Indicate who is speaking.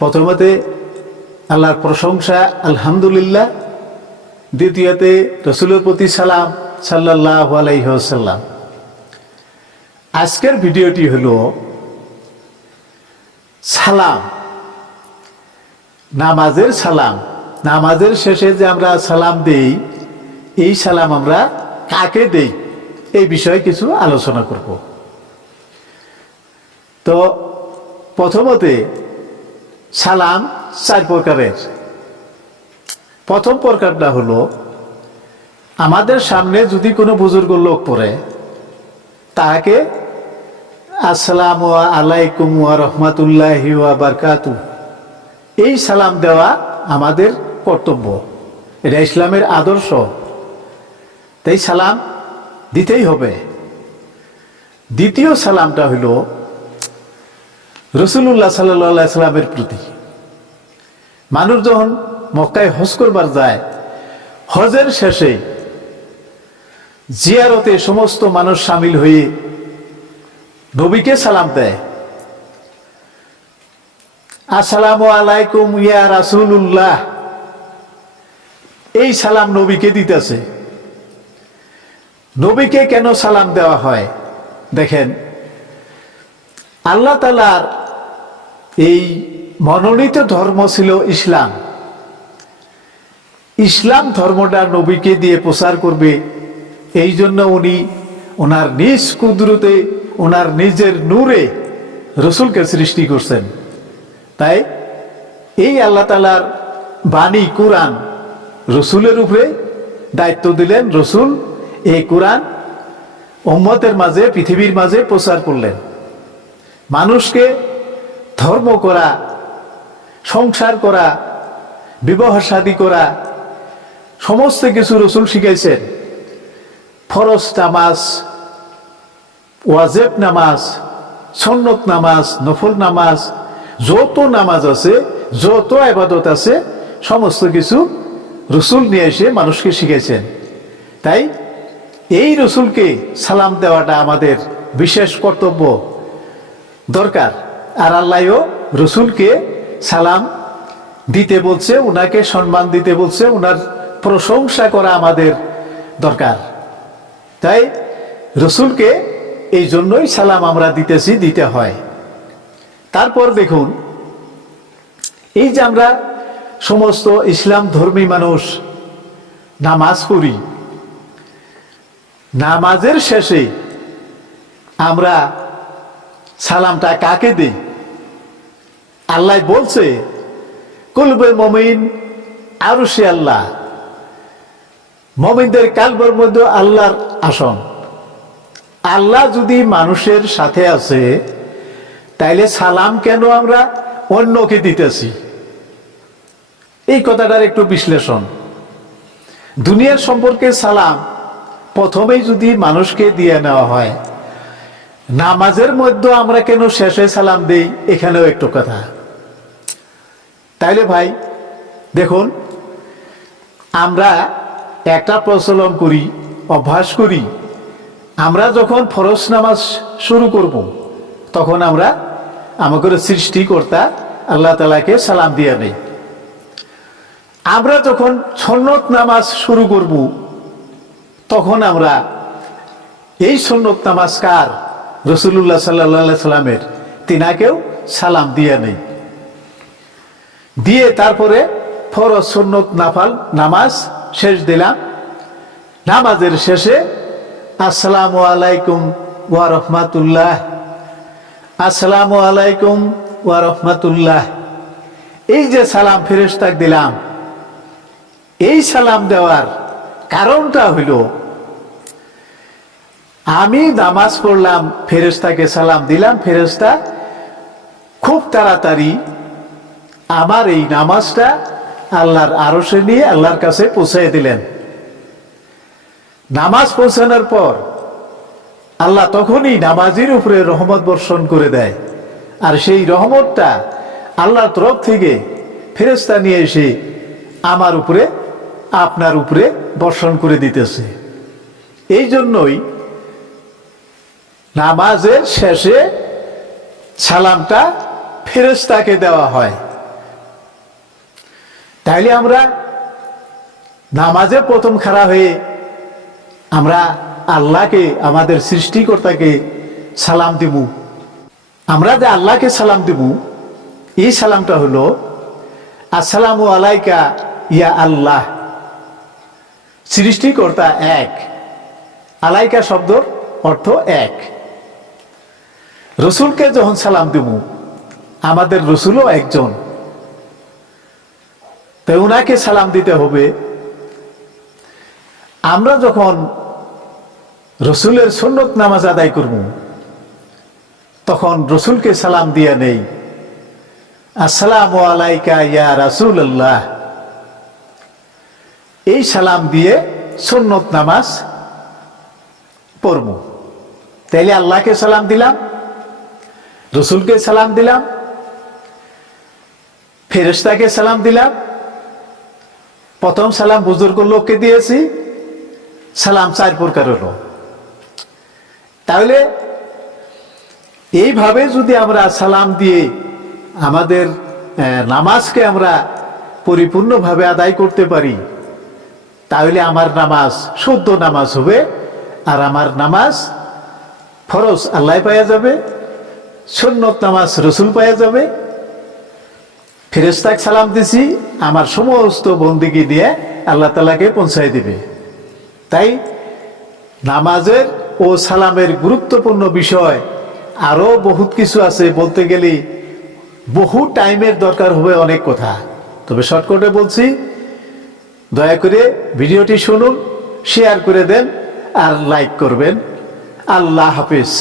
Speaker 1: প্রথমতে আল্লাহর প্রশংসা, আলহামদুলিল্লাহ। দ্বিতীয়তে রসুলের প্রতি সালাম সাল্লাহ আলাইসাল্লাম আজকের ভিডিওটি হলো সালাম। নামাজের সালাম। নামাজের শেষে যে আমরা সালাম দেই, এই সালাম আমরা কাকে দেই, এই বিষয়ে কিছু আলোচনা করব। তো প্রথমতে সালাম, চার প্রকারের। প্রথম প্রকারটা হলো, আমাদের সামনে যদি কোনো বুজুর্গ লোক পড়ে তাহাকে আসসালাম আলাইকুম রহমাতুল্লাহি বারকাতু। এই সালাম দেওয়া আমাদের কর্তব্য। এটা ইসলামের আদর্শ। তাই সালাম দিতেই হবে। দ্বিতীয় সালামটা হইল রসুল্লাহ সাল্লাহ সাল্লামের প্রতি। মানুষ যখন মক্কায় হজ করবার যায়, হজের শেষে জিয়ারতে সমস্ত মানুষ সামিল হয়ে নবীকে সালাম দেয়। আসসালাম আলাইকুম ইয়া রাসুল্লাহ এই সালাম নবীকে দিতেছে। নবীকে কেন সালাম দেওয়া হয়? দেখেন, আল্লাহ তালার এই মনোনীত ধর্ম ছিল ইসলাম। ইসলাম ধর্মটা নবীকে দিয়ে প্রচার করবে। এই জন্য উনি ওনার নিজ কুদরতে, ওনার নিজের নূরে রসুলকে সৃষ্টি করছেন। তাই এই আল্লাহ তালার বাণী কোরআন রসুলের উপরে দায়িত্ব দিলেন রসুল এই কোরআন উম্মতের মাঝে, পৃথিবীর মাঝে প্রচার করলেন। মানুষকে ধর্ম করা, সংসার করা, বিবাহ শাদী করা, সমস্ত কিছু রসুল শিখাইছেন। ফরজ নামাজ, ওয়াজেব নামাজ, সন্নত নামাজ, নফল নামাজ, যত নামাজ আছে, যত আবাদত আছে, সমস্ত কিছু রসুল নিয়ে এসে মানুষকে শিখেছেন তাই এই রসুলকে সালাম দেওয়াটা আমাদের বিশেষ কর্তব্য, দরকার। আর আল্লাহও রসুলকে সালাম দিতে বলছে ওনাকে সম্মান দিতে বলছে ওনার প্রশংসা করা আমাদের দরকার। তাই রসুলকে এই জন্যই সালাম আমরা দিতেছি, দিতে হয়। তারপর দেখুন, এই যে আমরা সমস্ত ইসলাম ধর্মী মানুষ নামাজ পড়ি, নামাজের শেষে আমরা সালামটা কাকে দিই? আল্লাহ বলছে, কুলবে মমিন আরও সে আল্লাহ। মমিনদের কালবের মধ্যে আল্লাহর আসন। আল্লাহ যদি মানুষের সাথে আছে, তাইলে সালাম কেন আমরা অন্যকে দিতেছি? এই কথাটার একটু বিশ্লেষণ। দুনিয়ার সম্পর্কে সালাম প্রথমেই যদি মানুষকে দিয়ে নেওয়া হয়, নামাজের মধ্যে আমরা কেন শেষে সালাম দেই? এখানেও একটু কথা। তাইলে ভাই, দেখুন, আমরা একটা প্রচলন করি, অভ্যাস করি, আমরা যখন ফরজ নামাজ শুরু করব, তখন আমরা আমাদের সৃষ্টিকর্তা আল্লাহ তালাকে সালাম দিয়ে নেই। আমরা যখন সন্নত নামাজ শুরু করব, তখন আমরা এই সন্নত নামাজ কার রসুল্লাহ সাল্লা সাল্লামের তিনাকেও সালাম দিয়ে নেই। দিয়ে তারপরে ফরজ, সন্নত, নাফাল, নামাজ শেষ দিলাম। নামাজের শেষে, আসসালামু আলাইকুম ওয়া রহমাতুল্লাহ। আসসালামু আলাইকুম ওয়া রহমাতুল্লাহ। এই যে সালাম ফেরেস্তাক দিলাম, এই সালাম দেওয়ার কারণটা হইল, আমি নামাজ পড়লাম ফেরেস্তাকে সালাম দিলাম ফেরেস্তা খুব তাড়াতাড়ি আমার এই নামাজটা আল্লাহর আরসে নিয়ে আল্লাহর কাছে পৌঁছাই দিলেন। নামাজ পৌঁছানোর পর আল্লাহ তখনই নামাজের উপরে রহমত বর্ষণ করে দেয়। আর সেই রহমতটা আল্লাহর তরফ থেকে ফেরেস্তা নিয়ে এসে আমার উপরে, আপনার উপরে বর্ষণ করে দিতেছে। এই জন্যই নামাজের শেষে সালামটা ফেরেস্তাকে দেওয়া হয়। তাইলে আমরা নামাজে প্রথম খাড়া হয়ে আমরা আল্লাহকে, আমাদের সৃষ্টিকর্তাকে সালাম দিব। আমরা যে আল্লাহকে সালাম দিব, এই সালামটা হলো, আসসালামু আলাইকা ইয়া আল্লাহ। সৃষ্টিকর্তা এক, আলাইকা শব্দর অর্থ এক। রসুলকে যখন সালাম দিব, আমাদের রসুলও একজন। তাই ওনাকে সালাম দিতে হবে। আমরা যখন রসুলের সুন্নত নামাজ আদায় করব, তখন রসুলকে সালাম দিয়ে নেই। আসসালাম আলাইকা ইয়া রাসুল আল্লাহ এই সালাম দিয়ে সুন্নত নামাজ পড়ব। তাইলে আল্লাহকে সালাম দিলাম, রসুলকে সালাম দিলাম, ফেরেশতাকে সালাম দিলাম প্রথম সালাম বুজুর্গ লোককে দিয়েছি, সালাম চার প্রকার হলো। তাহলে এইভাবে যদি আমরা সালাম দিয়ে আমাদের নামাজকে আমরা পরিপূর্ণভাবে আদায় করতে পারি, তাহলে আমার নামাজ শুদ্ধ নামাজ হবে, আর আমার নামাজ ফরজ আল্লাহ পাওয়া যাবে, সুন্নত নামাজ রসুল পাওয়া যাবে ফেরেস্তাক সালাম দিছি, আমার সমস্ত বন্দিগি দিয়ে আল্লাহ তালাকে পৌঁছায় দিবে। তাই নামাজের ও সালামের গুরুত্বপূর্ণ বিষয় আরও বহুত কিছু আছে, বলতে গেলে বহু টাইমের দরকার হবে অনেক কথা। তবে শর্টকাটে বলছি, দয়া করে ভিডিওটি শুনুন, শেয়ার করে দেন আর লাইক করবেন। আল্লাহ হাফিজ।